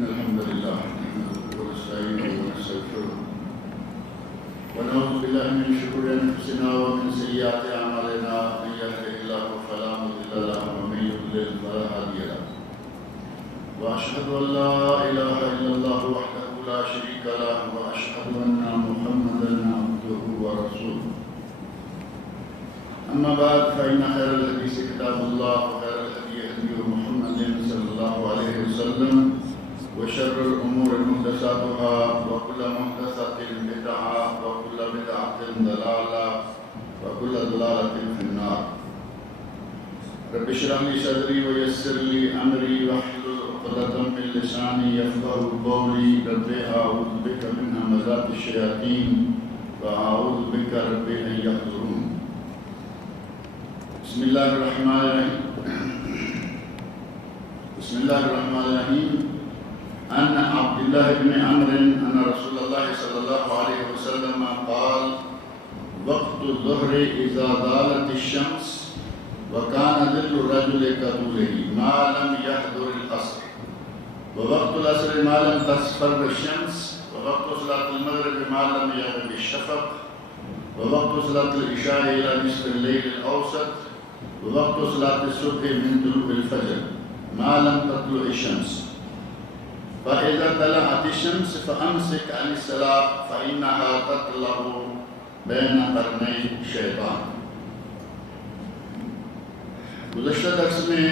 إن الحمد لله نحمده ونستعينه ونستغفره ونعوذ بالله من شرور أنفسنا ومن سيئات أعمالنا من يهده الله فلا مضل له ومن يضلل فلا هادي له وأشهد أن لا إله إلا الله وحده لا شريك له وأشهد أن محمدا عبده ورسوله أما بعد فإن خير الحديث كتاب الله وخير الهدي هدي محمد صلى الله عليه وسلم وشر الأمور محدثاتها وكل محدثة بدعة وكل بدعة ضلالة وكل ضلالة في النار. رب اشرح لي صدري ويسر لي أمري واحلل عقدة من لساني يفقهوا قولي. رب أعوذ بك من همزات الشياطين وأعوذ بك رب أن يحضرون. بسم الله الرحمن الرحيم. بسم الله الرحمن الرحيم. أن عبد الله بن عمرو أن رسول الله صلى الله عليه وسلم قال: وقت الظهر إذا زالت الشمس وكان ظل الرجل كطوله ما لم يحضر العصر، ووقت العصر ما لم تصفر الشمس، ووقت صلاة المغرب ما لم يغرب الشفق، ووقت صلاة العشاء إلى نصف الليل الأوسط، ووقت صلاة الصبح من طلوع الفجر ما لم تطلع الشمس. فإذا طلعت الشمس فأمسك عن الصلاة فإنها تطلع بين قرني الشيطان. گزشتہ درس میں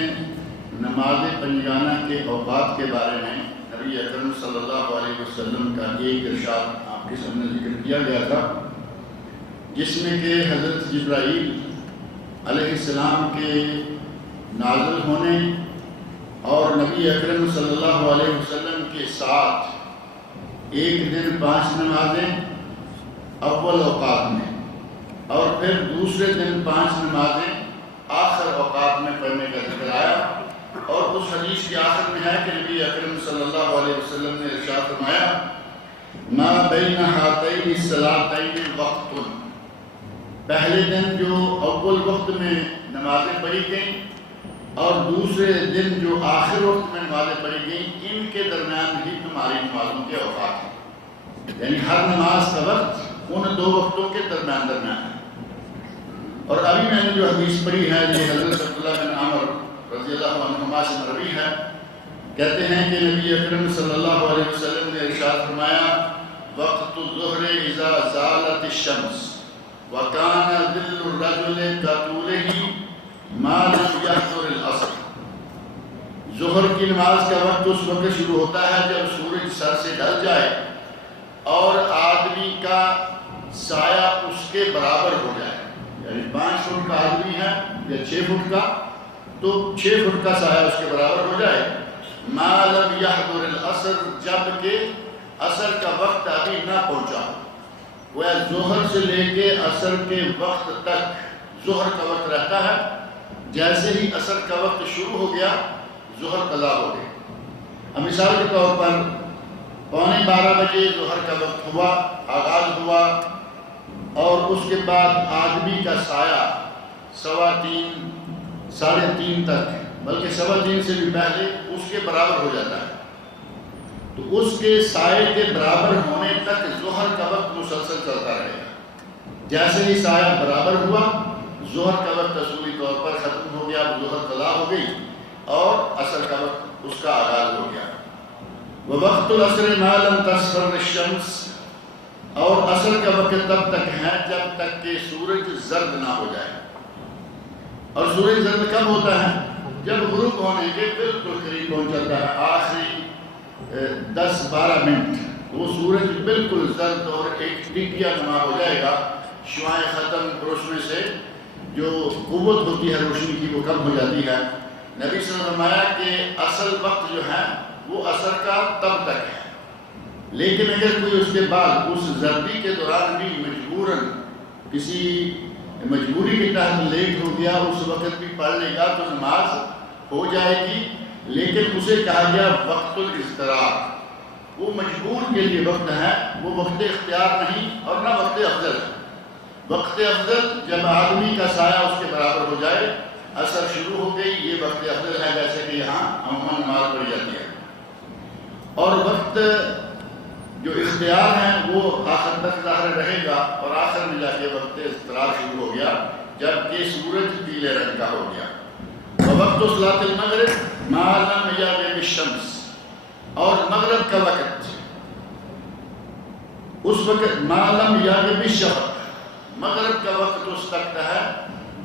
نماز پنجگانہ کے اوقات کے بارے میں نبی اکرم صلی اللہ علیہ وسلم کا ایک ارشاد آپ کے سامنے ذکر کیا گیا تھا، جس میں کہ حضرت جبرائیل علیہ السلام کے نازل ہونے اور نبی اکرم صلی اللہ علیہ وسلم کے ساتھ ایک دن 5 نمازیں اول اوقات میں اور پھر دوسرے دن 5 نمازیں آخر اوقات میں پڑھنے کا ذکر آیا، اور اس حدیث کے آخر میں ہے کہ نبی اکرم صلی اللہ علیہ وسلم نے ارشاد فرمایا: ما بین ہاتین الصلاتین وقت. پہلے دن جو اول وقت میں نمازیں پڑھی گئیں اور دوسرے دن جو آخر وقت میں نمازیں پڑھی گئیں، ان کے درمیان ہی تمہاری نمازوں کے اوقات ہیں. یعنی ہر نماز کا وقت ان 2 وقتوں کے درمیان ہے. اور ابھی میں نے جو حدیث پڑھی ہے یہ حضرت عبداللہ بن عمر رضی اللہ عنہما سے مروی ہے. کہتے ہیں کہ نبی اکرم صلی اللہ علیہ وسلم نے ارشاد فرمایا: وقت الظہر اذا زالت الشمس وکان ظل الرجل کطولہ ما لم یحضر العصر. ظہر کی نماز کا وقت اس وقت شروع ہوتا ہے جب سورج سر سے ڈھل جائے اور آدمی کا سایہ اس کے برابر ہو جائے. یعنی 5 فٹ کا آدمی ہے یا 6 فٹ کا، تو 6 فٹ کا سایہ اس کے برابر ہو جائے. ما لم یحضر العصر، جب کہ عصر کا وقت ابھی نہ پہنچا. وہ ظہر سے لے کے عصر کے وقت تک ظہر کا وقت رہتا ہے. جیسے ہی عصر کا وقت شروع ہو گیا ظہر قضا ہو گئی. اب مثال کے طور پر 11:15 بجے ظہر کا وقت ہوا، آغاز ہوا، اور اس کے بعد آدمی کا سایہ 3:15 3:30 تک، بلکہ 3:15 سے بھی پہلے اس کے برابر ہو جاتا ہے. تو اس کے سائے کے برابر ہونے تک ظہر کا وقت مسلسل چلتا رہے گا. جیسے ہی سایہ برابر ہوا ظہر کا وقت اصولی طور پر ختم ہو گیا، ظہر قضا ہو گئی اور عصر کا وقت اس کا آغاز ہو گیا. وَوَقْتُ الْعَصْرِ مَا لَمْ تَصْفَرَّ الشَّمْسُ، اور عصر کا وقت تب تک ہے جب تک کہ سورج زرد نہ ہو جائے. اور سورج زرد کب ہوتا ہے؟ جب غروب ہونے کے بالکل قریب پہنچ جاتا ہے، آخری 10-12 منٹ وہ سورج بالکل زرد اور ایک ٹکیا نما ہو جائے گا. شعاع ختم روشنی سے جو قوت ہوتی ہے روشنی کی وہ کم ہو جاتی ہے. نبی صلی اللہ علیہ وسلم نے فرمایا کہ اصل وقت جو ہے وہ عصر کا تب تک ہے، لیکن اگر کوئی اس کے بعد اس زردی کے دوران بھی مجبوراً کسی مجبوری کے تحت لیٹ ہو گیا، اس وقت بھی پڑھ لے گا تو نماز ہو جائے گی. لیکن اسے کہا گیا وقت الاضطرار، وہ مجبور کے لیے وقت ہے، وہ وقت اختیار نہیں اور نہ وقت افضل ہے. وقت افضل جب آدمی کا سایہ اس کے برابر ہو جائے، عصر شروع ہو گئی، یہ وقت افضل ہے جیسے کہ یہاں عموماً نماز پڑھی جاتی ہے. اور وقت جو اختیار ہے وہ آخر تک ظاہر رہے گا، اور آخر میں جا کے وقت اضطراب شروع ہو گیا جبکہ سورج پیلے رنگ کا ہو گیا۔ وقت صلاۃ المغرب ما لم یغرب الشمس، اور مغرب کا وقت اس وقت ما لم یغرب الشفق، مغرب کا وقت اس تک ہے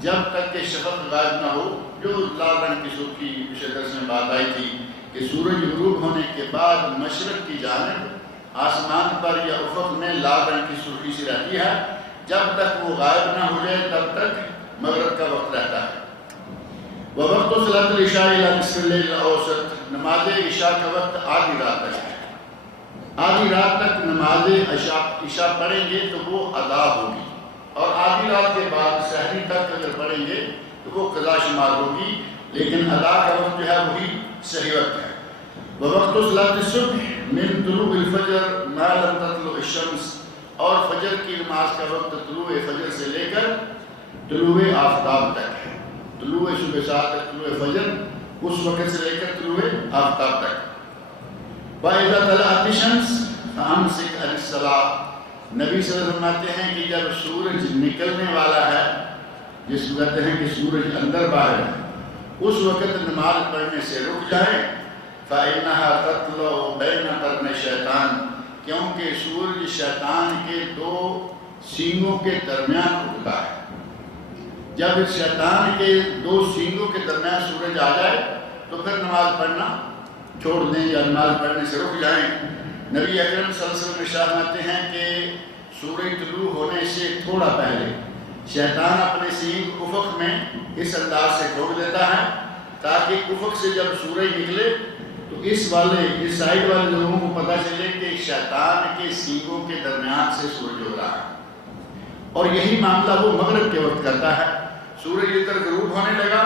جب تک کہ شفق غائب نہ ہو، جو لال رنگ کی سرخی پچھلے درس میں بات آئی تھی کہ سورج غروب ہونے کے بعد مشرق کی جانب آسمان پر یا افق میں لال رنگ کی سرخی سی رہتی ہے، جب تک وہ غائب نہ ہو جائے تب تک مغرب کا وقت رہتا ہے۔ وقت صلاۃ العشاء الی نصف اللیل الاوسط، نماز عشاء کا وقت آدھی رات تک ہے۔ آدھی رات تک نماز عشاء پڑھیں گے تو وہ ادا ہوگی، اور آدھی رات کے بعد سحری تک اگر پڑھیں گے تو وہ قضا شمار ہوگی، لیکن ادا کا وقت جو ہے وہی صحیح وقت ہے۔ وقت صلاۃ الصبح من طلوع الفجر ما لم تطلع الشمس، اور فجر کی نماز کا وقت طلوع فجر سے لے کر طلوع آفتاب تک ہے، طلوع صبح سات تک طلوع فجر، اس وقت سے لے کر طلوع آفتاب تک۔ وَإِذَا طَلَعَتِ الشَّمْسُ فَأَمْسِكْ عَنِ الصَّلَاةِ، نبی صلی اللہ علیہ وسلم فرماتے ہیں کہ جب سورج نکلنے والا ہے، جس کو کہتے ہیں کہ سورج اندر باہر ہے، اس وقت نماز پڑھنے سے رک جائیں۔ فَإِنَّهَا تَطْلُعُ بَيْنَ قَرْنَيْ الشَّيْطَانِ، کیونکہ سورج شیطان کے دو سینگوں کے درمیان اٹھتا ہے۔ جب شیطان کے دو سینگوں کے درمیان سورج آ جائے تو پھر نماز پڑھنا چھوڑ دیں یا نماز پڑھنے سے رک جائیں۔ نبی اکرم صلی اللہ علیہ وسلم ارشاد فرماتے ہیں کہ سورج طلوع ہونے سے تھوڑا پہلے شیطان اپنے سینگ افق میں اس انداز سے ٹھوک دیتا ہے تاکہ افق سے جب سورج نکلے تو اس سائڈ والے لوگوں کو پتہ چلے کہ شیطان کے سینگوں کے درمیان سے سورج ہو رہا ہے، اور یہی معاملہ وہ مغرب کے وقت کرتا ہے۔ سورج ادھر غروب ہونے لگا،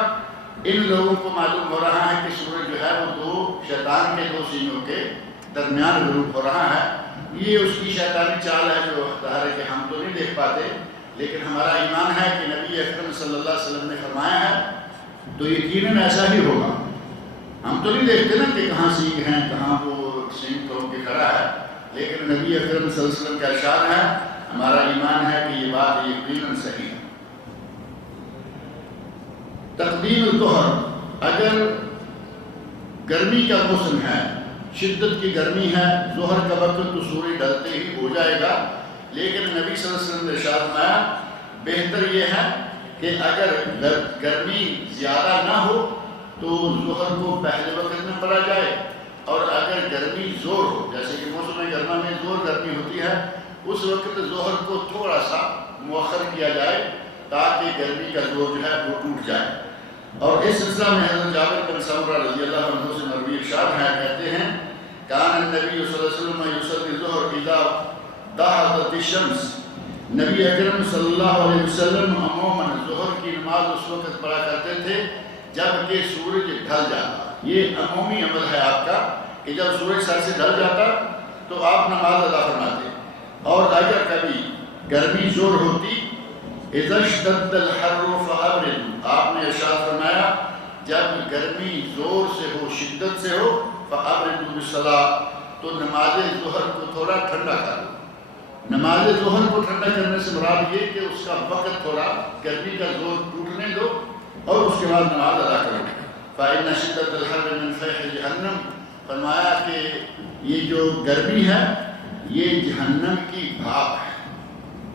ان لوگوں کو معلوم ہو رہا ہے کہ سورج جو ہے وہ شیطان کے دو سینگوں کے درمیان غروب ہو رہا ہے۔ یہ اس کی شیطانی چال ہے جو ظاہر ہے کہ ہم تو نہیں دیکھ پاتے، لیکن ہمارا ایمان ہے کہ نبی اکرم صلی اللہ علیہ وسلم نے فرمایا ہے تو یقیناً ایسا ہی ہوگا۔ ہم تو نہیں دیکھتے نا کہ کہاں سینگ ہیں، کہاں وہ سینگ تو کے کھڑا ہے، لیکن نبی اکرم صلی اللہ علیہ وسلم کا ارشاد ہے، ہمارا ایمان ہے کہ یہ بات یقیناً صحیح ہے۔ تقدیم الظہر، اگر گرمی کا موسم ہے، شدت کی گرمی ہے، ظہر کا وقت تو سورج ڈھلتے ہی ہو جائے گا، لیکن نبی صلی اللہ علیہ وسلم نے ارشاد فرمایا بہتر یہ ہے کہ اگر گرمی زیادہ نہ ہو تو ظہر کو پہلے وقت میں پڑھا جائے، اور اگر گرمی زور ہو، جیسے کہ موسم گرما میں زور گرمی ہوتی ہے، اس وقت ظہر کو تھوڑا سا مؤخر کیا جائے تاکہ گرمی کا زور جو ہے وہ ٹوٹ جائے۔ اور اس سلسلہ میں حضرت جابر بن سمرہ رضی اللہ عنہ سے مروی ارشاد ہے، کہتے ہیں کان النبی صلی اللہ علیہ وسلم یصلی الظہر اذا ضحت الشمس، نبی اکرم صلی اللہ علیہ وسلم عموماً ظہر کی نماز اس وقت پڑھا کرتے تھے جبکہ سورج ڈھل جاتا۔ یہ عمومی عمل ہے آپ کا کہ جب سورج سر سے ڈھل جاتا تو آپ نماز ادا فرماتے، اور اگر کبھی گرمی زور ہوتی اذا اشتد الحر فابردوا، آپ نے ارشاد فرمایا جب گرمی زور سے ہو، شدت سے ہو، فابردوا بالصلاۃ، تو نماز ظہر کو تھوڑا ٹھنڈا کر دو۔ نماز ظہر کو ٹھنڈا کرنے سے مراد یہ کہ اس کا وقت تھوڑا گرمی کا زور ٹوٹنے دو اور اس کے بعد نماز ادا کرو۔ فإن شدت الحر من فیح جہنم، فرمایا کہ یہ جو گرمی ہے یہ جہنم کی بھاپ ہے،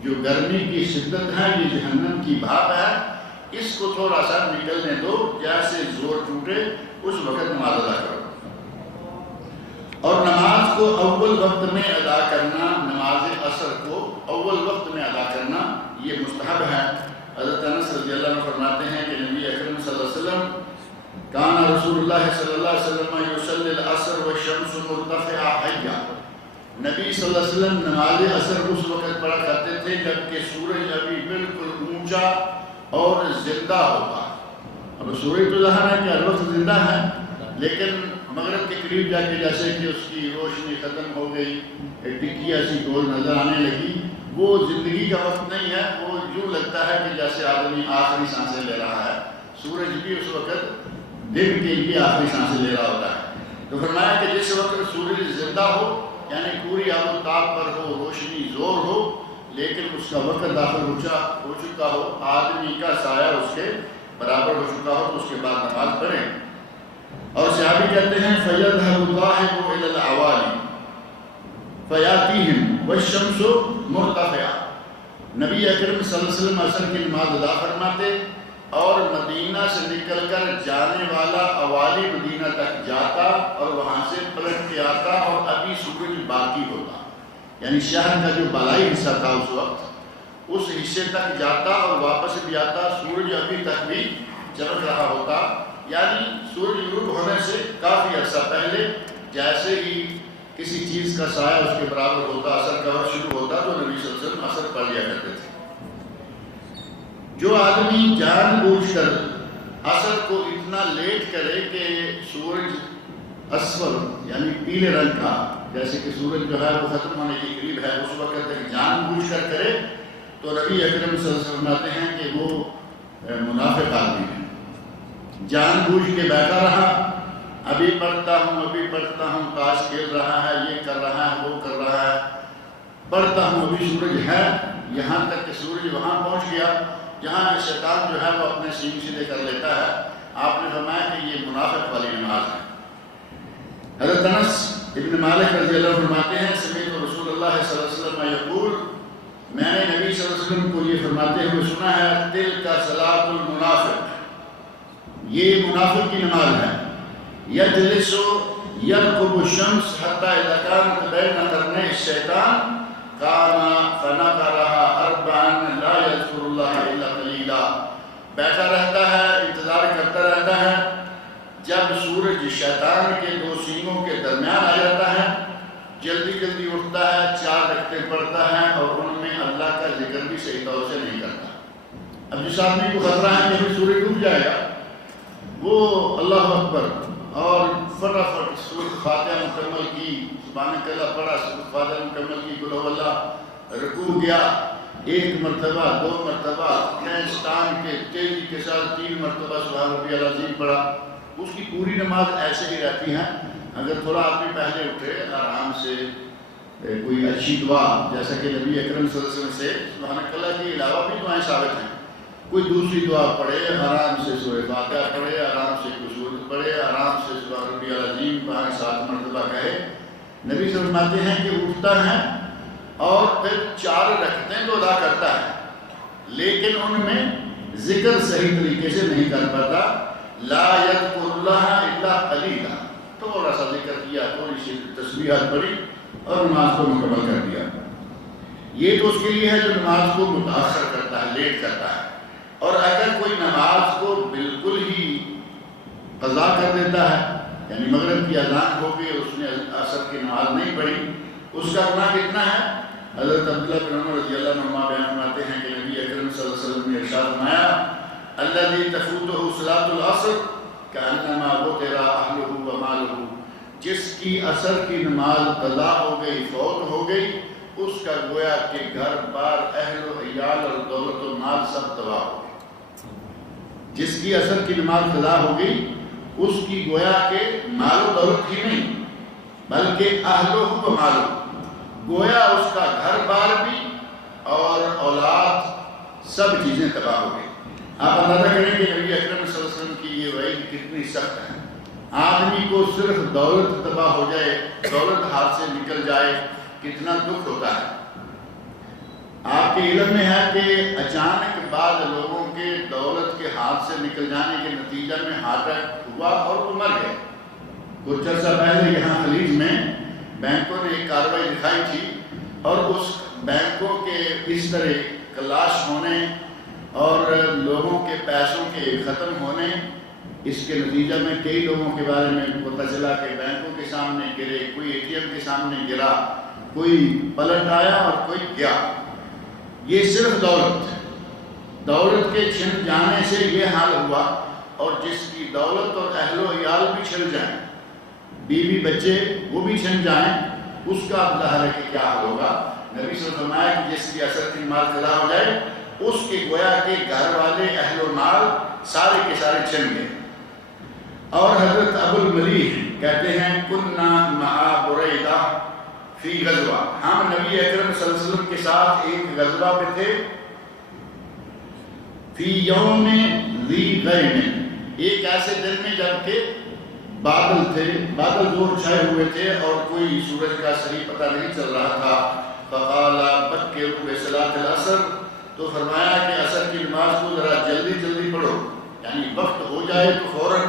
جو گرمی کی شدت ہے یہ جہنم کی بھاپ ہے، اس کو تھوڑا سا نکلنے دو، جیسے زور ٹوٹے اس وقت نماز ادا کرو۔ اور نماز کو اول وقت میں ادا کرنا، نماز عصر کو اول وقت میں ادا کرنا یہ مستحب ہے۔ حضرت انس رضی اللہ عنہ فرماتے ہیں کہ نبی اکرم صلی اللہ علیہ وسلم کان رسول اللہ صلی اللہ علیہ وسلم یصلی العصر والشمس مرتفعہ حیا، نبی صلی اللہ علیہ وسلم نماز عصر اس وقت پڑھا کرتے تھے جبکہ سورج ابھی بالکل اونچا اور زندہ ہوتا۔ اب سورج تو ظاہر ہے کہ ہر وقت زندہ ہے، لیکن مغرب کے قریب جا کے جیسے کہ اس کی روشنی ختم ہو گئی، ایک ٹکی ایسی گول نظر آنے لگی، وہ زندگی کا وقت نہیں ہے، وہ یوں لگتا ہے کہ جیسے آدمی آخری سانسیں لے رہا ہے۔ سورج بھی اس وقت دن کے لیے آخری سانسیں لے رہا ہوتا ہے۔ تو فرمایا کہ جس وقت سورج زندہ ہو، یعنی پوری آفتاب پر ہو، روشنی زور ہو، لیکن اس کا وقت داخل ہو چکا ہو، آدمی کا سایہ اس کے برابر ہو چکا ہو، تو اس کے بعد نماز پڑھیں۔ اور صحابی کہتے ہیں فَيَذْهَبُ الظَّاهِرُ إِلَى الْأَعْوَالِ فَيَأْتِيهِمْ وَالشَّمْسُ مُرْتَفِعَةٌ۔ نبی اکرم صلی اللہ علیہ وسلم عصر کی نماز ادا فرماتے اور مدینہ سے نکل کر جانے والا اوالی مدینہ تک جاتا اور وہاں سے پلٹ کے آتا اور ابھی سورج باقی ہوتا، یعنی شہر کا جو بالائی حصہ تھا اس وقت، اس حصے تک جاتا اور واپس بھی آتا، سورج ابھی تک بھی چمک رہا ہوتا، یعنی سورج غروب ہونے سے کافی عرصہ پہلے جیسے ہی کسی چیز کا سایہ اس کے برابر ہوتا، اثر کا وقت شروع ہوتا، تو نبی صلی اللہ علیہ وسلم اثر پڑھ لیا کرتے تھے۔ جو آدمی جان بوجھ کر اثر کو اتنا لیٹ کرے کہ سورج اصفر یعنی پیلے رنگ کا، جیسے کہ سورج جو ہے وہ ختم ہونے کے قریب ہے، اس وقت تک جان بوجھ کر کرے، تو نبی اکرم صلی اللہ علیہ وسلم فرماتے ہیں کہ وہ منافق آدمی ہے۔ جان بوجھ کے بیٹھا رہا، ابھی پڑھتا ہوں، تاش کھیل رہا ہے، یہ کر رہا ہے، وہ کر رہا ہے، پڑھتا ہوں ابھی سورج ہے، یہاں تک کہ سورج وہاں پہنچ گیا جہاں شیطان جو ہے وہ اپنے سینگ سیدھے کر لیتا ہے۔ آپ نے فرمایا کہ یہ منافق والی نماز ہے۔ حضرت انس ابن مالک رضی اللہ عنہ فرماتے ہیں سمعت رسول اللہ صلی اللہ علیہ وسلم یقول، میں نے نبی صلی اللہ علیہ وسلم کو یہ فرماتے ہوئے سنا ہے، تلک صلاۃ المنافق، یہ منافق کی نماز ہے۔ یجلس یرقب الشمس حتی اذا كانت بین قرنی الشیطان کان فنقرها اربعا لا یذکر اللہ الا قلیلا، بیٹھا رہتا ہے، انتظار کرتا رہتا ہے، جب سورج شیطان کے دو سینگوں کے درمیان آ جاتا ہے، جلدی جلدی اٹھتا ہے، 4 رکعتیں پڑھتا ہے اور ان میں اللہ کا ذکر بھی صحیح طور سے نہیں کرتا۔ اب جس آدمی کو خطرہ ہے کہ سورج ڈوب جائے گا، وہ اللہ اکبر اور فٹافٹ سورۃ فاتحہ مکمل کی، سبحانک اللہ پڑھا، سورۃ فاتحہ مکمل کی، قل هو اللہ، رکوع گیا، 1 مرتبہ 2 مرتبہ نیز تان کے تیزی کے ساتھ 3 مرتبہ سبحان ربی العظیم پڑھا، اس کی پوری نماز ایسے ہی رہتی ہے۔ اگر تھوڑا آدمی پہلے اٹھے آرام سے کوئی اچھی دعا، جیسا کہ نبی اکرم صلی اللہ علیہ وسلم سے سبحانک اللہ کے علاوہ بھی دعائیں ثابت ہیں، کوئی دوسری دعا پڑھے، آرام سے سورۃ فاتحہ پڑھے، آرام سے کوئی سورت پڑھے، آرام سے سبحان ربی العظیم 7 مرتبہ کہے، نبی صلی اللہ علیہ وسلم فرماتے ہیں کہ اٹھتا ہے اور پھر 4 رکعتیں تو ادا کرتا ہے، لیکن ان میں ذکر صحیح طریقے سے نہیں کر پاتا، لا یذکر اللہ الا قلیلا، تھوڑا سا ذکر کیا، تھوڑی سی تسبیحات پڑھی اور نماز کو مکمل کر دیا۔ یہ تو اس کے لیے ہے جو نماز کو متاخر کرتا ہے، لیٹ کرتا ہے۔ اور اگر کوئی نماز کو بالکل ہی قضا کر دیتا ہے، یعنی مغرب کی اذان ہو گئی، اس نے عصر کی نماز نہیں پڑھی، اس کا گناہ کتنا ہے؟ حضرت عبداللہ بن عمر رضی اللہ عنہما بیان فرماتے ہیں کہ نبی اکرم صلی اللہ علیہ وسلم نے ارشاد فرمایا، الذی تفوتہ صلاۃ العصر کانما وطر اہلہ ومالہ، جس کی عصر کی نماز قضا ہو گئی، فوت ہو گئی، اس کا گویا کہ گھر بار، اہل و عیال اور دولت و مال سب تباہ ہو گئے۔ جس کی عصر کی نماز قضا ہو گئی، اس کی گویا کہ مال و دولت ہی نہیں بلکہ اہلہ و مالہ، گویا اس کا گھر بار بھی اور اولاد سب چیزیں تباہ ہو گئی۔ آپ اندازہ کریں کہ نبی اکرم صلی اللہ علیہ وسلم کی یہ وعید کتنی سخت ہے۔ آدمی کو صرف دولت تباہ ہو جائے، دولت ہاتھ سے نکل جائے، کتنا دکھ ہوتا ہے۔ آپ کے علم میں ہے کہ اچانک بعض لوگوں کے دولت کے ہاتھ سے نکل جانے کے نتیجہ میں ہارٹ اٹیک ہوا اور وہ مر گئے۔ کچھ عرصہ پہلے یہاں خلیج میں بینکوں نے ایک کارروائی دکھائی تھی اور اس بینکوں کے اس طرح کلاش ہونے اور لوگوں کے پیسوں کے ختم ہونے، اس کے نتیجہ میں کئی لوگوں کے بارے میں پتہ چلا کہ بینکوں کے سامنے گرے، کوئی اے ٹی ایم کے سامنے گرا، کوئی پلٹ آیا اور کوئی گیا۔ یہ صرف دولت کے چھن جانے سے یہ حال ہوا، اور جس کی دولت اور اہل و عیال بھی چھن جائیں، بیوی بچے وہ بھی چھن جائیں، اس کا اب ظاہر ہے کہ کیا حال ہوگا۔ نبی صلی اللہ علیہ وسلم فرمایا کہ جس کی عصر کی نماز قضا ہو جائے، اس کے گویا کے گھر والے، اہل و مال سارے کے سارے چھن گئے۔ اور حضرت ابو الملیح کہتے ہیں كنا مع بريدہ فی غزوہ، ہم نبی اکرم صلی اللہ علیہ وسلم کے ساتھ ایک غزوہ پہ تھے، فی یوم ذی غیم، ایک ایسے دن میں جب کہ بادل تھے، بادل زور چھائے ہوئے تھے اور کوئی سورج کا صحیح پتہ نہیں چل رہا تھا۔ فقال بکروا بصلاۃ العصر، تو فرمایا کہ عصر کی نماز کو ذرا جلدی جلدی پڑھو، یعنی وقت ہو جائے تو فوراً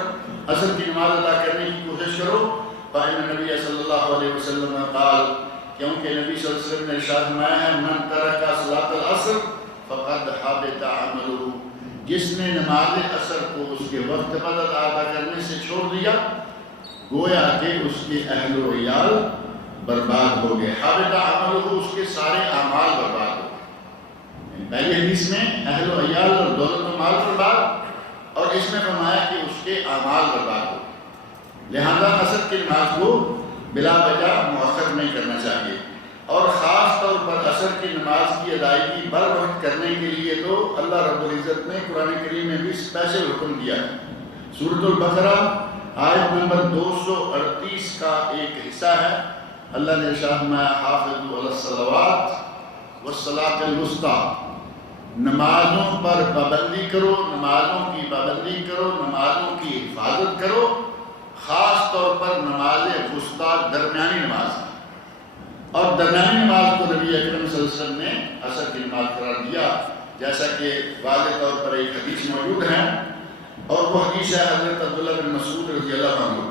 عصر کی نماز ادا کرنے کی کوشش کرو۔ فإن نبی صلی اللہ علیہ وسلم قال، کیونکہ نبی صلی اللہ علیہ وسلم نے ارشاد فرمایا ہے، من ترک صلاۃ العصر فقد حبط عملہ، جس نے نماز عصر کو اس کے وقت پر ادا کرنے سے چھوڑ دیا، گویا کہ اس کے اہل و عیال برباد ہو گئے۔ حبط عملہ، اس کے سارے اعمال برباد ہو گئے۔ پہلی حدیث میں اہل و عیال اور دولت و مال برباد، اور اس میں فرمایا کہ اس کے اعمال برباد ہو گئے۔ لہذا عصر کی نماز کو بلا وجہ مؤخر نہیں کرنا چاہیے، اور خاص طور پر عصر کی نماز کی ادائیگی بر وقت کرنے کے لیے تو اللہ رب العزت نے قرآن کریم میں بھی اسپیشل حکم دیا ہے۔ سورۃ البقرہ آیت نمبر 238 کا ایک حصہ ہے، اللہ نے ارشاد فرمایا حافظوا علی الصلوات والصلاۃ الوسطیٰ، نمازوں پر پابندی کرو، نمازوں کی پابندی کرو، نمازوں کی حفاظت کرو، خاص طور پر نماز وسطیٰ، درمیانی نماز، اور درمیانی نماز کو نبی اکرم صلی اللہ علیہ وسلم نے عصر کی نماز قرار دیا، جیسا کہ واضح طور پر ایک حدیث موجود ہے، اور وہ حدیث ہے حضرت عبداللہ بن مسعود رضی اللہ عنہ۔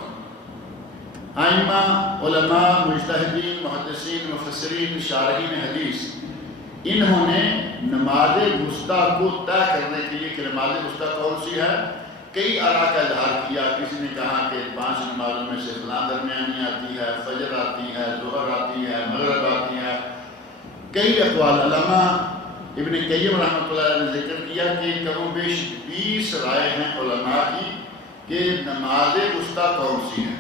ائمہ، علماء، مجتہدین، محدثین، مفسرین، شارحین حدیث، انہوں نے نماز وسطیٰ کو طے کرنے کے لیے کہ نماز وسطیٰ کون سی ہے، کئی آراء کا اظہار کیا۔ کسی نے کہا کہ 5 نمازوں میں سے فلاں درمیانی آتی ہے، فجر آتی ہے، ظہر آتی ہے، مغرب آتی ہے، کئی اقوال۔ علامہ ابن قیم رحمۃ اللہ علیہ نے ذکر کیا کہ کم و بیش 20 رائے ہیں علماء کی کہ نماز وسطیٰ کون سی ہے،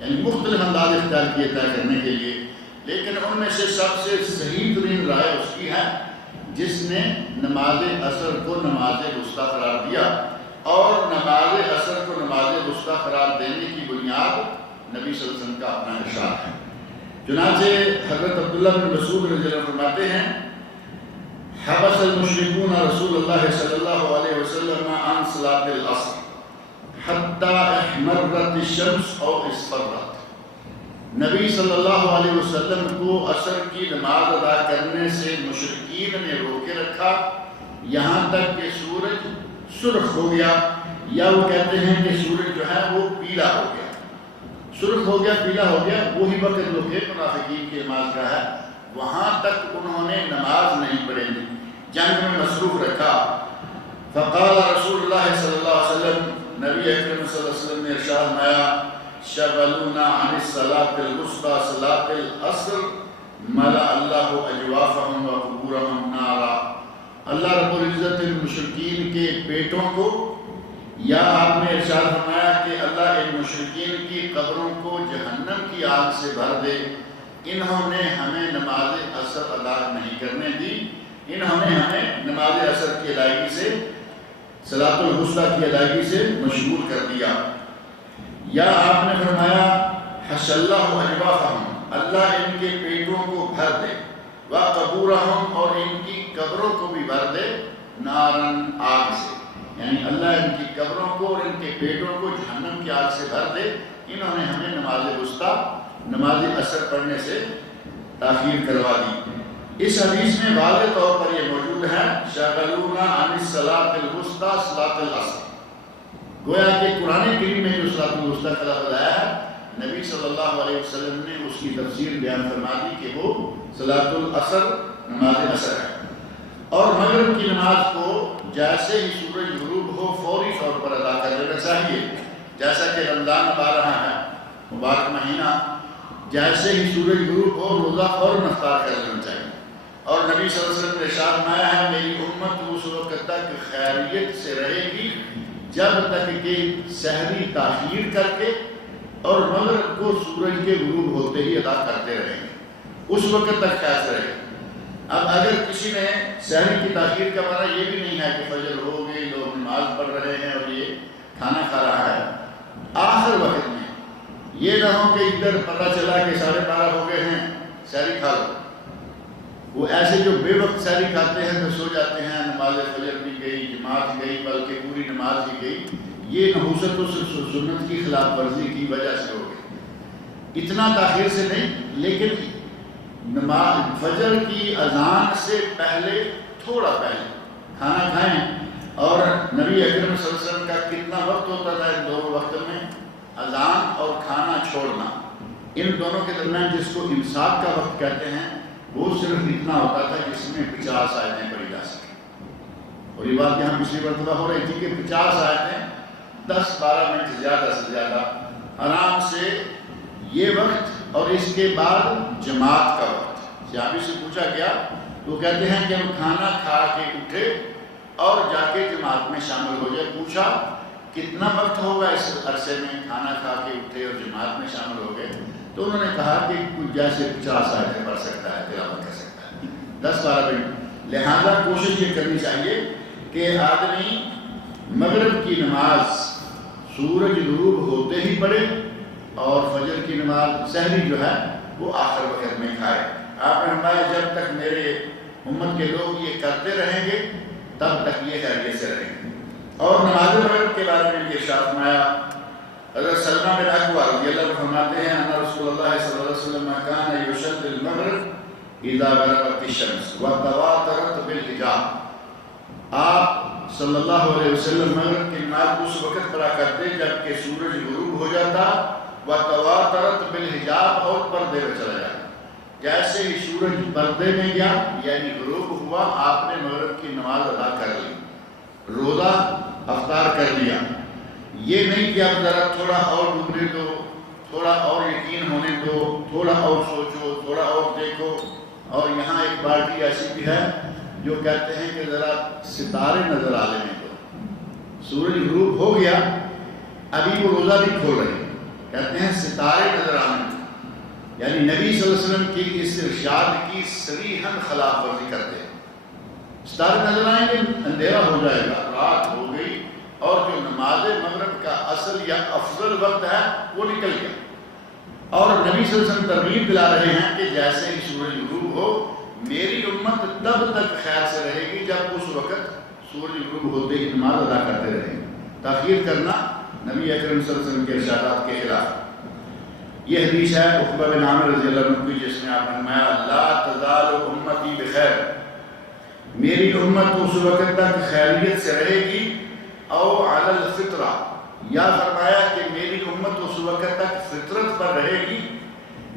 یعنی مختلف انداز اختیار کیے طے کرنے کے لیے، لیکن ان میں سے سب سے صحیح ترین رائے اس کی ہے جس نے نماز عصر کو نماز وسطیٰ قرار دیا، اور نماز عصر کو نماز وسطیٰ قرار دینے کی بنیاد نبی صلی اللہ علیہ وسلم کا اپنا ارشاد ہے۔ چنانچہ حضرت عبداللہ بن مسعود رضی اللہ عنہ فرماتے ہیں حبس المشرکون رسول اللہ صلی اللہ علیہ وسلم عن صلاۃ العصر حتی احمرت الشمس او اصفرت، نبی صلی اللہ علیہ وسلم کو عصر کی نماز ادا کرنے سے مشرکین نے روکے رکھا یہاں تک کہ سورج سرخ ہو گیا، یا وہ کہتے ہیں کہ سورج جو ہے وہ پیلا ہو گیا، سرخ ہو گیا، پیلا ہو گیا، وہی وقت جو کہ منافقین کی نماز کا ہے، وہاں تک انہوں نے نماز نہیں پڑھی، جنگ میں مصروف رکھا۔ فقال رسول اللہ صلی اللہ علیہ وسلم، نبی اکرم صلی اللہ علیہ وسلم نے ارشاد فرمایا شغلونا عن الصلاۃ الوسطیٰ صلاۃ العصر ملأ اللہ اجوافهم وقبورهم نارا، اللہ رب العزت ان مشرکین کے پیٹوں کو، یا آپ نے ارشاد فرمایا کہ اللہ ان مشرکین کی قبروں کو جہنم کی آگ سے بھر دے، انہوں نے ہمیں نماز عصر ادا نہیں کرنے دی، انہوں نے ہمیں نماز عصر کی ادائیگی سے، صلاۃ الوسطیٰ کی ادائیگی سے مشغول کر دیا۔ یا آپ نے فرمایا حش اللہ اجوافهم، اللہ ان کے پیٹوں کو بھر دے، وقبورهم، اور ان کی قبروں کو بھی بھر دے، نارن، آگ سے، یعنی اللہ ان کی قبروں کو اور ان کے پیٹوں کو جہنم کی آگ سے بھر دے، انہوں نے ہمیں نماز وسطیٰ، نماز عصر پڑھنے سے تاخیر کروا دی۔ اس حدیث میں واضح طور پر یہ موجود ہے شغلونا عن الصلاۃ الوسطیٰ صلاۃ العصر، گویا کہ قرآن کریم میں جو صلاۃ الوسطیٰ کا لفظ آیا ہے، نبی صلی اللہ علیہ وسلم نے اس کی تفسیر بیان فرما دی کہ وہ صلاۃ العصر نماز عصر ہے، اور مغرب کی نماز کو جیسے ہی سورج غروب ہو فوری طور پر ادا کر لینا چاہیے، جیسا کہ رمضان اب آ رہا ہے، مبارک مہینہ، جیسے ہی سورج غروب ہو روزہ فوراً افطار کر لینا چاہیے، اور نبی صلی اللہ علیہ وسلم نے ارشاد فرمایا ہے میری امت اس وقت تک خیریت سے رہے گی جب تک کہ سحری تاخیر کر کے اور مغرب کو سورج کے غروب ہوتے ہی ادا کرتے رہیں گے، اس وقت تک خیر رہے گا۔ اب اگر کسی نے سحری کی تاخیر کا معنی یہ بھی نہیں ہے کہ فجر ہو گئی، لوگ نماز پڑھ رہے ہیں اور یہ کھانا کھا رہا ہے، آخر وقت میں یہ نہ ہو کہ ادھر پتہ چلا کہ 12:30 ہو گئے ہیں، سحری کھا لو۔ وہ ایسے جو بے وقت سحری کھاتے ہیں تو سو جاتے ہیں، نماز فجر بھی گئی، جماعت گئی، بلکہ پوری نماز ہی گئی، یہ نحوست و سنت کی خلاف ورزی کی وجہ سے ہو گئی۔ اتنا تاخیر سے نہیں، لیکن نماز فجر کی اذان سے پہلے، تھوڑا پہلے کھانا کھائیں۔ اور نبی اکرم صلی اللہ علیہ وسلم کا کتنا وقت ہوتا تھا ان دونوں وقتوں میں؟ اذان اور کھانا چھوڑنا، ان دونوں کے درمیان جس کو امساک کا وقت کہتے ہیں، وہ صرف اتنا ہوتا تھا جس میں 50 آیتیں پڑھی جا سکیں۔ اور یہ بات یہاں پچھلی مرتبہ ہو رہی تھی کہ 50 آیتیں 10-12 منٹ زیادہ سے زیادہ آرام سے یہ وقت، اور اس کے بعد جماعت کا وقت۔ صحابی سے پوچھا گیا تو کہتے ہیں کہ ہم کھانا کھا کے اٹھے اور جا کے جماعت میں شامل ہو جائے۔ پوچھا کتنا وقت ہوگا اس عرصے میں؟ کھانا کھا کے اٹھے اور جماعت میں شامل ہو گئے تو انہوں نے کہا کہ کچھ جیسے 50 آیتیں پڑھ سکتا ہے، تلاوت کر سکتا ہے، 10-12 منٹ۔ لہذا کوشش یہ کرنی چاہیے کہ آدمی مغرب کی نماز سورج غروب ہوتے ہی پڑھے، اور فجر کی نماز سحری جو ہے وہ آخر وقت میں کھائے۔ آپ نے فرمایا جب تک میرے امت کے لوگ یہ کرتے رہیں گے تب تک یہ خیریت سے رہیں گے۔ اور نماز مغرب کے بارے میں یہ ارشاد فرمایا، حضرت سلمہ بن اکوع رضی اللہ عنہ فرماتے ہیں ان رسول اللہ صلی اللہ علیہ وسلم کان یصلی المغرب اذا غربت الشمس وتواترت بالحجاب۔ آپ صلی اللہ علیہ وسلم مغرب کی نماز اس وقت پڑھا کرتے جب کہ سورج غروب ہو جاتا، وتواترت بالحجاب، اور پردے میں چلا جاتا۔ جیسے ہی سورج پردے میں گیا یعنی غروب ہوا، آپ نے مغرب کی نماز ادا کر لی، روزہ افطار کر لیا۔ یہ نہیں کہ اب ذرا تھوڑا اور ڈوبنے دو، تھوڑا اور یقین ہونے دو، تھوڑا اور سوچو، تھوڑا اور دیکھو۔ اور یہاں ایک پارٹی ایسی بھی ہے جو کہتے ہیں کہ ذرا ستارے نظر آ لینے دو۔ سورج غروب ہو گیا، ابھی وہ روزہ نہیں کھول رہے، کہتے ہیں ستارے نظر آنے دو، یعنی نبی صلی اللہ علیہ وسلم کی اس ارشاد کی صریحاً خلاف ورزی کرتے ہیں۔ ستارے نظر آئیں گے، اندھیرا ہو جائے گا، رات ہو گئی، اور جو نماز مغرب کا اصل یا افضل وقت ہے وہ نکل گیا۔ اور نبی صلی اللہ علیہ وسلم ترغیب دلا رہے ہیں کہ جیسے ہی سورج غروب ہو، میری امت تب تک خیر سے رہے گی جب اس وقت سورج غروب ہوتے ہی نماز ادا کرتے رہیں گے۔ تاخیر کرنا نبی اکرم صلی اللہ علیہ وسلم کے ارشادات کے خلاف۔ یہ حدیث ہے عقبہ بن عامر رضی اللہ عنہ کی، جس میں آپ نے فرمایا لا تزال امتی بخیر، میری امت اس وقت تک خیریت سے رہے گی، او علی الفطرہ، یا فرمایا کہ میری امت اس وقت تک فطرت پر رہے گی،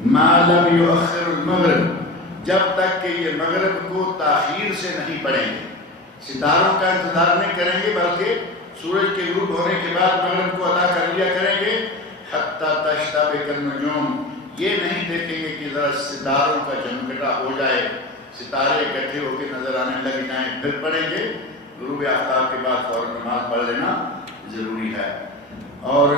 ما لم یؤخر المغرب، جب تک کہ یہ مغرب کو تاخیر سے نہیں پڑھیں گے، ستاروں کا انتظار نہیں کریں گے، بلکہ سورج کے غروب ہونے کے بعد مغرب کو ادا کر لیا کریں گے، حتی تشتبک النجوم، یہ نہیں دیکھیں گے کہ ذرا ستاروں کا جمگٹا ہو جائے، ستارے اکٹھے ہو کے نظر آنے لگ جائیں، پھر پڑھیں گے۔ غروب آفتاب کے بعد فوراً نماز پڑھ لینا ضروری ہے۔ اور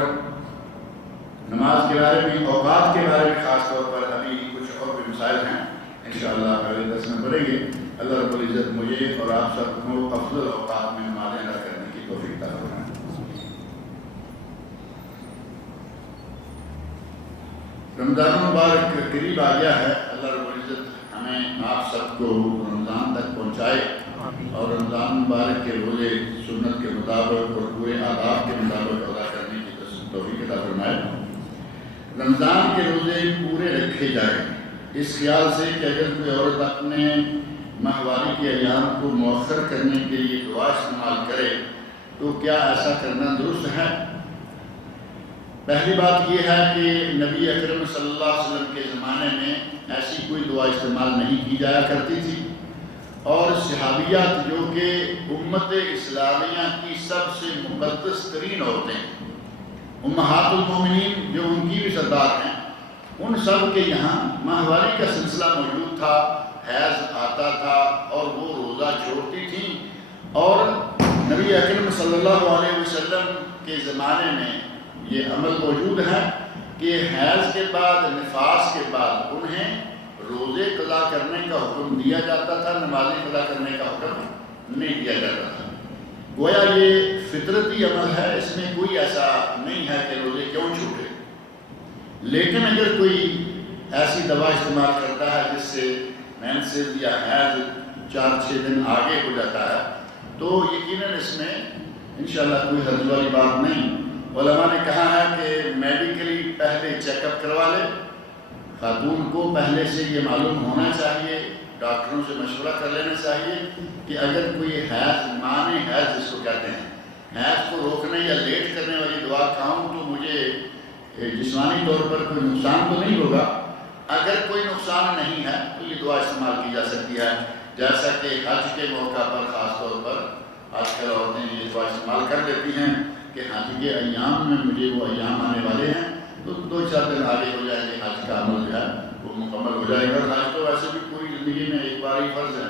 نماز کے بارے میں، اوقات کے بارے میں خاص طور پر ابھی کچھ اور بھی مسائل ہیں، انشاءاللہ اگلے درس میں پڑھیں گے۔ اللہ رب العزت مجھے اور آپ سب کو افضل اوقات میں نمازیں ادا کرنے کی توفیق عطا فرمائے۔ رمضان مبارک قریب آ گیا ہے، اللہ رب العزت ہمیں آپ سب کو رمضان تک پہنچائے، اور رمضان مبارک کے روزے سنت کے مطابق اور پورے آداب کے مطابق ادا کرنے کی توفیق عطا فرمائے۔ رمضان کے روزے پورے رکھے جائیں اس خیال سے کہ اگر کوئی عورت اپنے ماہواری کے ایام کو مؤخر کرنے کے لیے دعا استعمال کرے تو کیا ایسا کرنا درست ہے؟ پہلی بات یہ ہے کہ نبی اکرم صلی اللہ علیہ وسلم کے زمانے میں ایسی کوئی دعا استعمال نہیں کی جایا کرتی تھی، اور صحابیات جو کہ امت اسلامیہ کی سب سے مقدس ترین عورتیں، امہات المومنین جو ان کی بھی سردار ہیں، ان سب کے یہاں ماہواری کا سلسلہ موجود تھا، حیض آتا تھا اور وہ روزہ چھوڑتی تھیں، اور نبی اکرم صلی اللہ علیہ وسلم کے زمانے میں یہ عمل موجود ہے کہ حیض کے بعد، نفاس کے بعد انہیں روزے قضا کرنے کا حکم دیا جاتا تھا، نمازیں قضا کرنے کا حکم نہیں دیا جاتا تھا۔ گویا یہ فطرتی عمل ہے، اس میں کوئی ایسا نہیں ہے کہ روزے کیوں چھوٹے۔ لیکن اگر کوئی ایسی دوا استعمال کرتا ہے جس سے مینسز یا حیض 4-6 دن آگے ہو جاتا ہے تو یقیناً اس میں انشاءاللہ کوئی حرج والی بات نہیں۔ علماء نے کہا ہے کہ میڈیکلی پہلے چیک اپ کروا لے، خاتون کو پہلے سے یہ معلوم ہونا چاہیے، ڈاکٹروں سے مشورہ کر لینا چاہیے کہ اگر کوئی حیض مانے حیض جس کو کہتے ہیں حیض کو روکنے یا لیٹ کرنے والی دوا کھاؤں تو مجھے جسمانی طور پر کوئی نقصان تو نہیں ہوگا۔ اگر کوئی نقصان نہیں ہے تو یہ دوا استعمال کی جا سکتی ہے، جیسا کہ حج کے موقع پر خاص طور پر آج کل عورتیں یہ دوا استعمال کر لیتی ہیں کہ حج کے ایام میں مجھے وہ ایام آنے والے ہیں تو 2-4 دن آگے ہو جائیں گے، حج کا عمل جو ہے وہ مکمل ہو جائے گا۔ اور حج تو ویسے بھی پوری زندگی میں ایک بار ہی فرض ہے،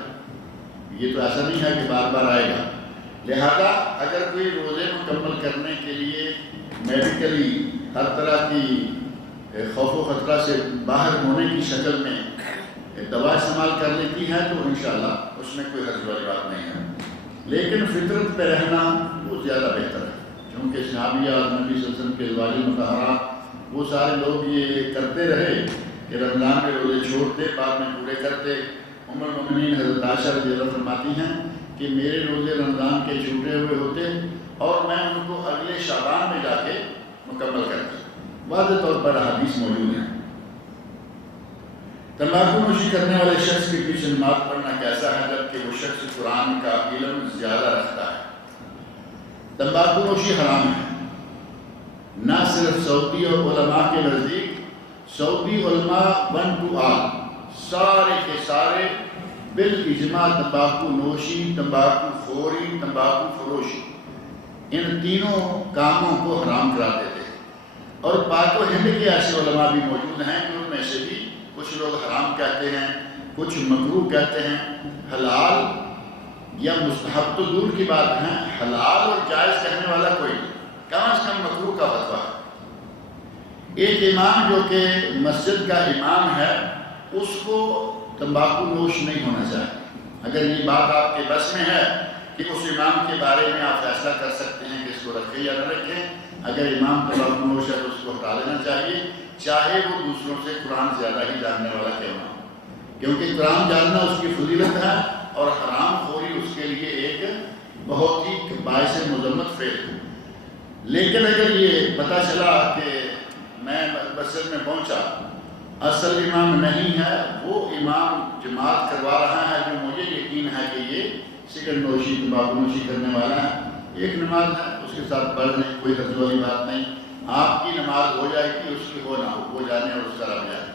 یہ تو ایسا نہیں ہے کہ بار بار آئے گا۔ لہذا اگر کوئی روزے مکمل کرنے کے لیے میڈیکلی ہر طرح کی خوف و خطرہ سے باہر ہونے کی شکل میں دوا استعمال کر لیتی ہے تو انشاءاللہ اس میں کوئی حرج والی بات نہیں ہے، لیکن فطرت پہ رہنا وہ زیادہ بہتر ہے، کیونکہ صحابیات نبی صلی اللہ علیہ وسلم کے ازواج مطہرات وہ سارے لوگ یہ کرتے رہے کہ رمضان میں روزے چھوڑتے بعد میں پورے کرتے۔ ام المؤمنین حضرت عائشہ رضی اللہ عنہا فرماتی ہیں کہ میرے روزے رمضان کے چھوٹے ہوئے ہوتے اور میں ان کو اگلے شعبان میں جا کے مکمل کرتی۔ واضح طور پر حدیث موجود ہے۔ تمباکو نوشی کرنے والے شخص کے پیچھے نماز پڑھنا کیسا ہے جبکہ وہ شخص قرآن کا علم زیادہ رکھتا ہے؟ تمباکو نوشی حرام ہے، نہ صرف سعودی اور علماء کے نزدیک، سعودی علماء 1 to all سارے کے سارے بالاجماع تمباکو نوشی، تمباکو خوری، تمباکو فروشی ان تینوں کاموں کو حرام کرا دیتے ہیں۔ اور پاک و ہند کے ایسے علماء بھی موجود ہیں کہ ان میں سے بھی کچھ لوگ حرام کہتے ہیں، کچھ مکروہ کہتے ہیں، حلال یا مستحب تو دور کی بات ہے، حلال اور جائز کہنے والا کوئی نہیں، کم از کم مکروہ کا فتویٰ ہے۔ ایک امام جو کہ مسجد کا امام ہے اس کو تمباکو نوش نہیں ہونا چاہیے۔ اگر یہ بات آپ کے بس میں ہے کہ اس امام کے بارے میں آپ فیصلہ کر سکتے ہیں کہ اس کو رکھیں یا نہ رکھیں، اگر امام تمباکو نوش ہے تو اس کو ہٹا دینا چاہیے، چاہے وہ دوسروں سے قرآن زیادہ ہی جاننے والا کیوں نہ ہو، کیونکہ قرآن جاننا اس کی فضیلت ہے اور حرام خوری اس کے لیے ایک بہت ہی باعث مذمت فعل ہے۔ لیکن اگر یہ پتہ چلا کہ میں مسجد میں پہنچا اصل امام نہیں ہے، وہ امام جماعت کروا رہا ہے جو مجھے یقین ہے کہ یہ سگریٹ نوشی تمباکو نوشی کرنے والا ہے، ایک نماز ہے اس کے ساتھ پڑھ لیں، کوئی حرج والی بات نہیں، آپ کی نماز ہو جائے گی، اس کی ہو نہ ہو جانے اور اس کا رب جائے۔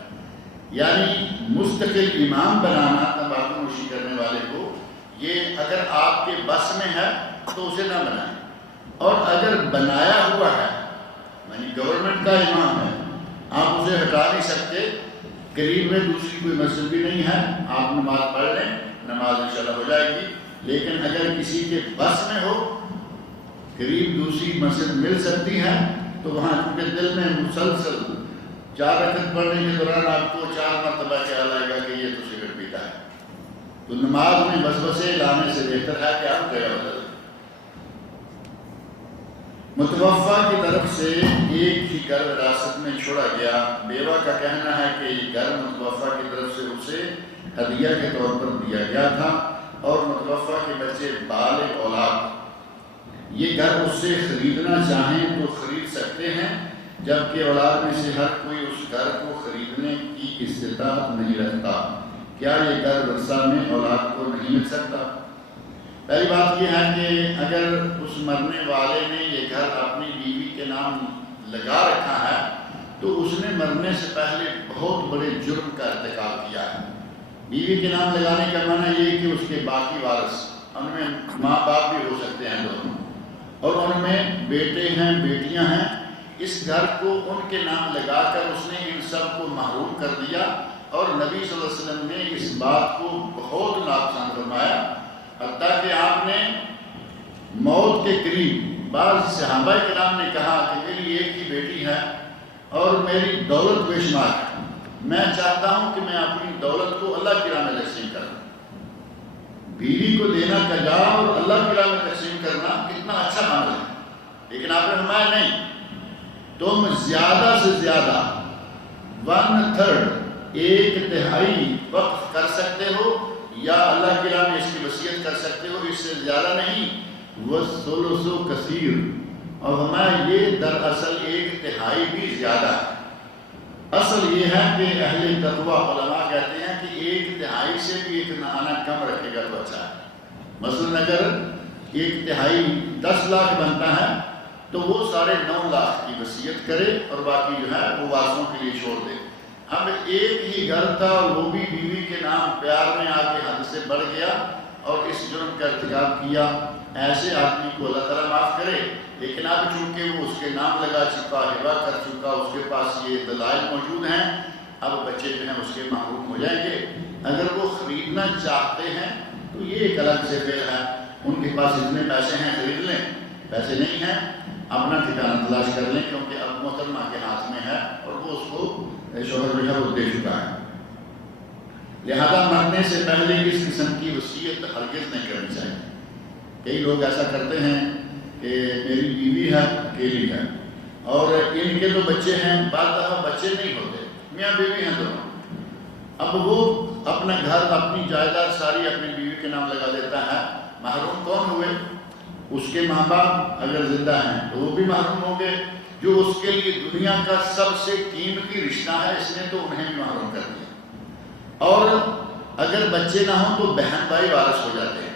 یعنی مستقل امام بنانا تمباکو نوشی کرنے والے کو، یہ اگر آپ کے بس میں ہے تو اسے نہ بنائیں، اور اگر بنایا ہوا ہے یعنی گورنمنٹ کا امام ہے آپ اسے ہٹا نہیں سکتے، قریب میں دوسری کوئی مسجد بھی نہیں ہے، آپ نماز پڑھ لیں، نماز انشاءاللہ ہو جائے گی۔ لیکن اگر کسی کے بس میں ہو، قریب دوسری مسجد مل سکتی ہے تو وہاں کیونکہ دل میں مسلسل 4 رکعت پڑھنے کے دوران آپ کو 4 مرتبہ خیال آئے گا کہ یہ تو سگریٹ پیتا ہے، تو نماز میں وسوسے لانے سے بہتر ہے کہ آپ گیا بدل۔ متوفہ کی طرف سے ایک ہی گھر وراثت میں چھوڑا گیا، بیوہ کا کہنا ہے کہ یہ گھر متوفہ کی طرف سے اسے ہدیہ کے طور پر دیا گیا تھا اور متوفہ کے بچے بالغ اولاد یہ گھر اس سے خریدنا چاہیں تو خرید سکتے ہیں، جبکہ اولاد میں سے ہر کوئی اس گھر کو خریدنے کی استطاعت نہیں رکھتا۔ کیا یہ گھر ورثہ میں اولاد کو نہیں مل سکتا؟ پہلی بات یہ ہے کہ اگر اس مرنے والے نے یہ گھر اپنی بیوی کے نام لگا رکھا ہے تو اس نے مرنے سے پہلے بہت بڑے جرم کا ارتکاب کیا ہے۔ بیوی کے نام لگانے کا معنی یہ کہ اس کے باقی وارث، ان میں ماں باپ بھی ہو سکتے ہیں دونوں، اور ان میں بیٹے ہیں بیٹیاں ہیں، اس گھر کو ان کے نام لگا کر اس نے ان سب کو محروم کر دیا، اور نبی صلی اللہ علیہ وسلم نے اس بات کو بہت ناپسند فرمایا، حتیٰ کہ آپ نے موت کے قریب بعض صحابہ کرام نے کہا کہ میری ایک ہی بیٹی ہے اور میری دولت بے شمار ہے، میں چاہتا ہوں کہ میں اپنی دولت کو اللہ کی راہ میں تقسیم کروں۔ بیوی کو دینا کجا اور اللہ کی راہ میں تقسیم کرنا کتنا اچھا عمل ہے، لیکن آپ نے فرمایا نہیں، تم زیادہ سے زیادہ 1/3 ایک تہائی وقف کر سکتے ہو یا اللہ کی راہ میں اس کی وصیت کر سکتے ہو، اس سے زیادہ نہیں۔ وَالثُّلُثُ کثیر، اور ہمیں یہ دراصل ایک تہائی بھی زیادہ ہے۔ اصل یہ ہے کہ اہل تقوی علماء کہتے ہیں کہ ایک تہائی سے بھی ایک آنا کم رکھے گا تو اچھا ہے۔ مثلا اگر ایک تہائی 10 لاکھ بنتا ہے تو وہ 9.5 لاکھ کی وصیت کرے اور باقی جو ہے وہ وارثوں کے لیے چھوڑ دے۔ اب ایک ہی گھر تھا اور وہ بھی بیوی کے نام پیار میں آ کے حد سے بڑھ گیا اور اس جرم کا ارتکاب کیا، ایسے آدمی کو اللہ تعالیٰ معاف کرے، لیکن اب چونکہ وہ اس کے نام لگا چکا، ہبہ کر چکا، اس کے پاس یہ دلائل موجود ہیں، اب بچے جو ہیں اس کے محروم ہو جائیں گے۔ اگر وہ خریدنا چاہتے ہیں تو یہ ایک الگ سے فعل ہے، ان کے پاس اتنے پیسے ہیں خرید لیں، پیسے نہیں ہیں اپنا ٹھکانہ تلاش کر لیں، کیونکہ اب محترمہ کے ہاتھ میں ہے اور وہ اس کو شوہر جو ہے وہ دے چکا ہے۔ لہذا مرنے سے پہلے اس قسم کی وصیت ہرگز نہیں کرنی چاہیے۔ کئی لوگ ایسا کرتے ہیں کہ میری بیوی ہے، اکیلی ہے، اور ان کے تو بچے ہیں، بعض دفعہ بچے نہیں ہوتے، میاں بیوی ہیں دونوں، اب وہ اپنا گھر، اپنی جائیداد ساری اپنی بیوی کے نام لگا دیتا ہے۔ محروم کون ہوئے؟ اس کے ماں باپ اگر زندہ ہیں تو وہ بھی محروم ہوں گے، جو اس کے لیے دنیا کا سب سے قیمتی رشتہ ہے، اس نے تو انہیں بھی محروم کر دیا۔ اور اگر بچے نہ ہوں تو بہن بھائی وارث ہو جاتے ہیں۔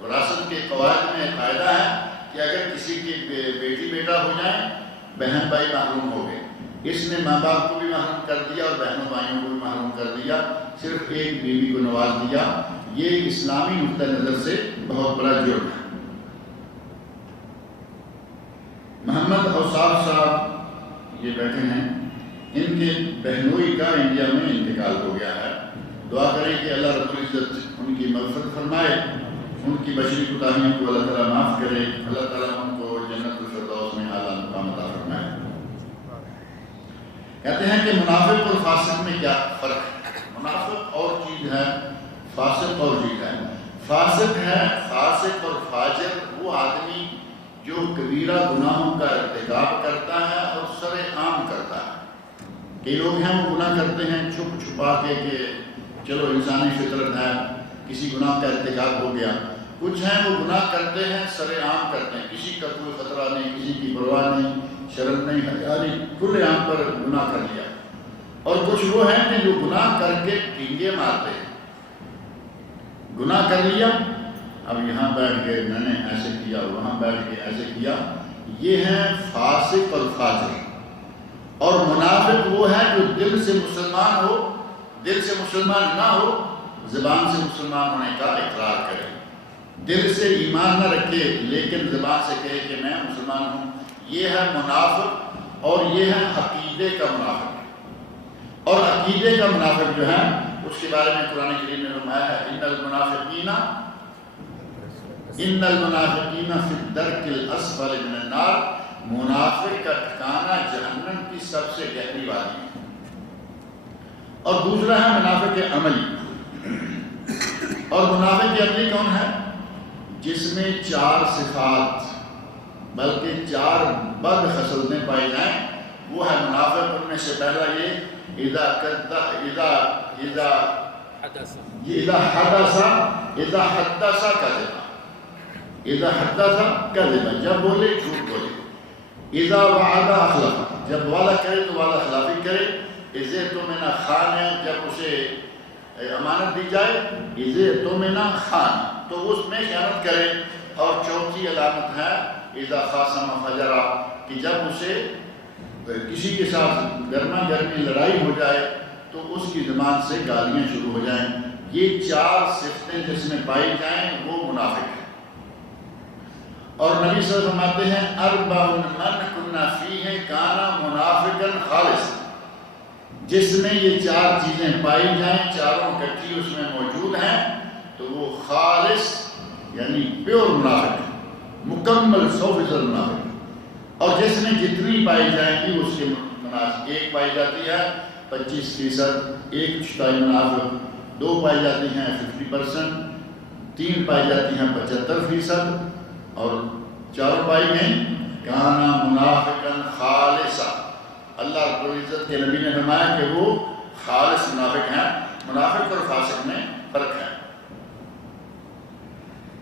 وراثت کے قواعد میں قاعدہ ہے کہ اگر کسی کی بیٹی بیٹا ہو جائیں، بہن بھائی محروم ہو گئے۔ اس نے ماں باپ کو بھی محروم کر دیا اور بہنوں بھائیوں کو بھی محروم کر دیا، صرف ایک بیوی کو نواز دیا۔ یہ اسلامی نقطہ نظر سے بہت بڑا جرم ہے۔ محمد اوصاف صاحب یہ بیٹھے ہیں، ان کے بہنوئی کا انڈیا میں انتقال ہو گیا ہے۔ دعا کریں کہ اللہ رب العزت ان کی مغفرت فرمائے، ان کی بشری کوتاہیوں کو اللہ تعالیٰ معاف کرے، اللہ تعالیٰ ان کو جنت الفردوس میں اعلیٰ مقام عطا فرمائے۔ کہتے ہیں کہ منافق اور فاسق میں کیا فرق ہے؟ منافق اور چیز ہے، فاسق اور چیز ہے۔ فاسق ہے، فاسق اور فاجر وہ آدمی جو کبیرہ گناہوں کا ارتکاب کرتا ہے اور سر عام کرتا ہے۔ کئی لوگ ہیں وہ گناہ کرتے ہیں چھپ چھپا کے کہ چلو انسانی فطرت ہے، کسی گناہ کا ارتکاب ہو گیا۔ کچھ ہیں وہ گناہ کرتے ہیں سر عام کرتے ہیں، کسی کا کوئی خطرہ نہیں، کسی کی پرواہ نہیں، شرم نہیں، حیا نہیں، کھلے عام پر گناہ کر لیا۔ اور کچھ وہ ہیں کہ جو گناہ کر کے ٹینگے مارتے ہیں، گناہ کر لیا، اب یہاں بیٹھ کے میں نے ایسے کیا، وہاں بیٹھ کے ایسے کیا۔ یہ ہیں فاسق اور فاجر۔ اور منافق وہ ہے جو دل سے مسلمان ہو، دل سے مسلمان نہ ہو، زبان سے مسلمان ہونے کا اقرار کرے، دل سے ایمان نہ رکھے لیکن زبان سے کہے کہ میں مسلمان ہوں۔ یہ ہے منافق، اور یہ ہے عقیدے کا منافق۔ اور عقیدے کا منافق جو ہے اس کے بارے میں قرآن کریم نے فرمایا ہے ان المنافقین فی الدرک الاسفل من النار، منافق کا ٹھکانہ جہنم کی سب سے گہری وادی ہے۔ اور دوسرا ہے منافق عملی۔ اور منافق عملی کون ہے؟ جس میں 4 صفات بلکہ 4 بد خصلتیں پائی جائیں، وہ ہے منافق۔ ان میں سے پہلا یہ اذا حدث کذب، جب بولے جھوٹ بولے۔ اذا وعد اخلف، جب وعدہ کرے تو وعدہ خلافی کرے۔ اذا اؤتمن خان، جب اسے امانت دی جائے، اذا اؤتمن خان تو اس میں خیانت کرے۔ اور چوتھی علامت ہے اذا خاصم فجر، کہ جب اسے کسی کے ساتھ گرما گرمی لڑائی ہو جائے تو اس کی زبان سے گالیاں شروع ہو جائیں۔ یہ 4 صفتیں جس میں پائی جائیں وہ منافق ہے۔ اور نبی صلی اللہ علیہ وسلم فرماتے ہیں اربع من کنا فیہ کان منافقا خالص، جس میں یہ 4 چیزیں پائی جائیں، چاروں اکٹھی اس میں موجود ہیں، تو وہ خالص یعنی پیور منافق ہے، مکمل 100% منافق ہے۔ اور جس میں جتنی پائی جائیں گی اس کے منافق، 1 پائی جاتی ہے 25%، 1 چوتھائی منافق، 2 پائی جاتی ہیں 50%، 3 پائی جاتی ہیں 75%، اور 4 پائی گئیں کانا منافقا خالصا، اللہ رب العزت کے نبی نے فرمایا کہ وہ خالص منافق ہیں. منافق اور فاسق میں فرق ہے.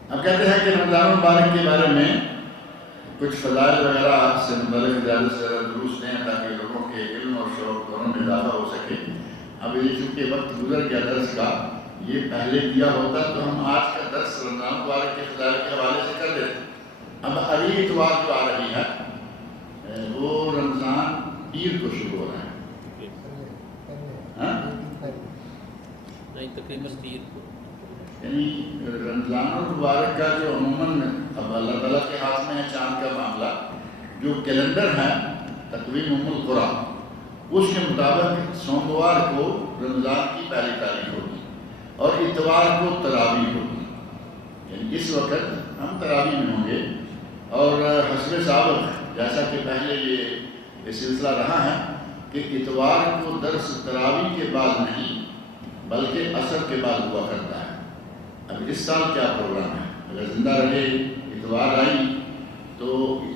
اب کہتے ہیں کہ رمضان المبارک کے بارے میں کچھ فضائل وغیرہ سے متعلق زیادہ سے زیادہ دروس دیں تاکہ لوگوں کے علم اور شوق دونوں میں اضافہ ہو سکے. اب یہ چونکہ وقت گزر گیا درس کا، یہ پہلے دیا ہوتا تو ہم آج کا درس رمضان المبارک کے فضائل کے حوالے سے کر دیتے. اب اگلی اتوار جو آ رہی ہے وہ رمضان پیر کو شروع ہو رہا ہے، تقریباً پیر کو، یعنی رمضان المبارک کا جو عموماً اب اللہ تعالیٰ کے ہاتھ میں ہے چاند کا معاملہ. جو کیلنڈر ہے تقویم القرآ اس کے مطابق سوموار کو رمضان کی پہلی تاریخ ہوگی اور اتوار کو تراویح ہوگی. یعنی اس وقت ہم تراویح میں ہوں گے اور حسب سابق جیسا کہ پہلے یہ سلسلہ رہا ہے کہ اتوار کو درس تراویح کے بعد نہیں بلکہ عصر کے بعد ہوا کرتا ہے. اب اس سال کیا پروگرام ہے؟ اگر زندہ رہے اتوار آئی تو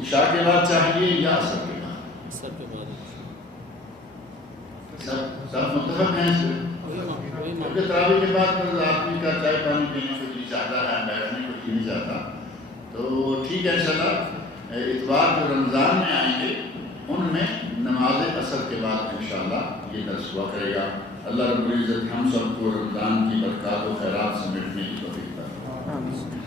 عشاء کے بعد چاہیے یا عصر کے بعد؟ عصر کے بعد. سب متفق ہیں اس میں، کیونکہ تراویح کے بعد آدمی کا چائے پانی پینے کو جی چاہتا ہے، بیٹھنے کو جی نہیں چاہتا. تو ٹھیک ہے انشاءاللہ اتوار جو رمضان میں آئیں گے ان میں نماز عصر کے بعد انشاءاللہ یہ درس ہوا کرے گا. اللہ رب العزت ہم سب کو رمضان کی برکات و خیرات سمیٹنے کی توفیق عطا فرمائے.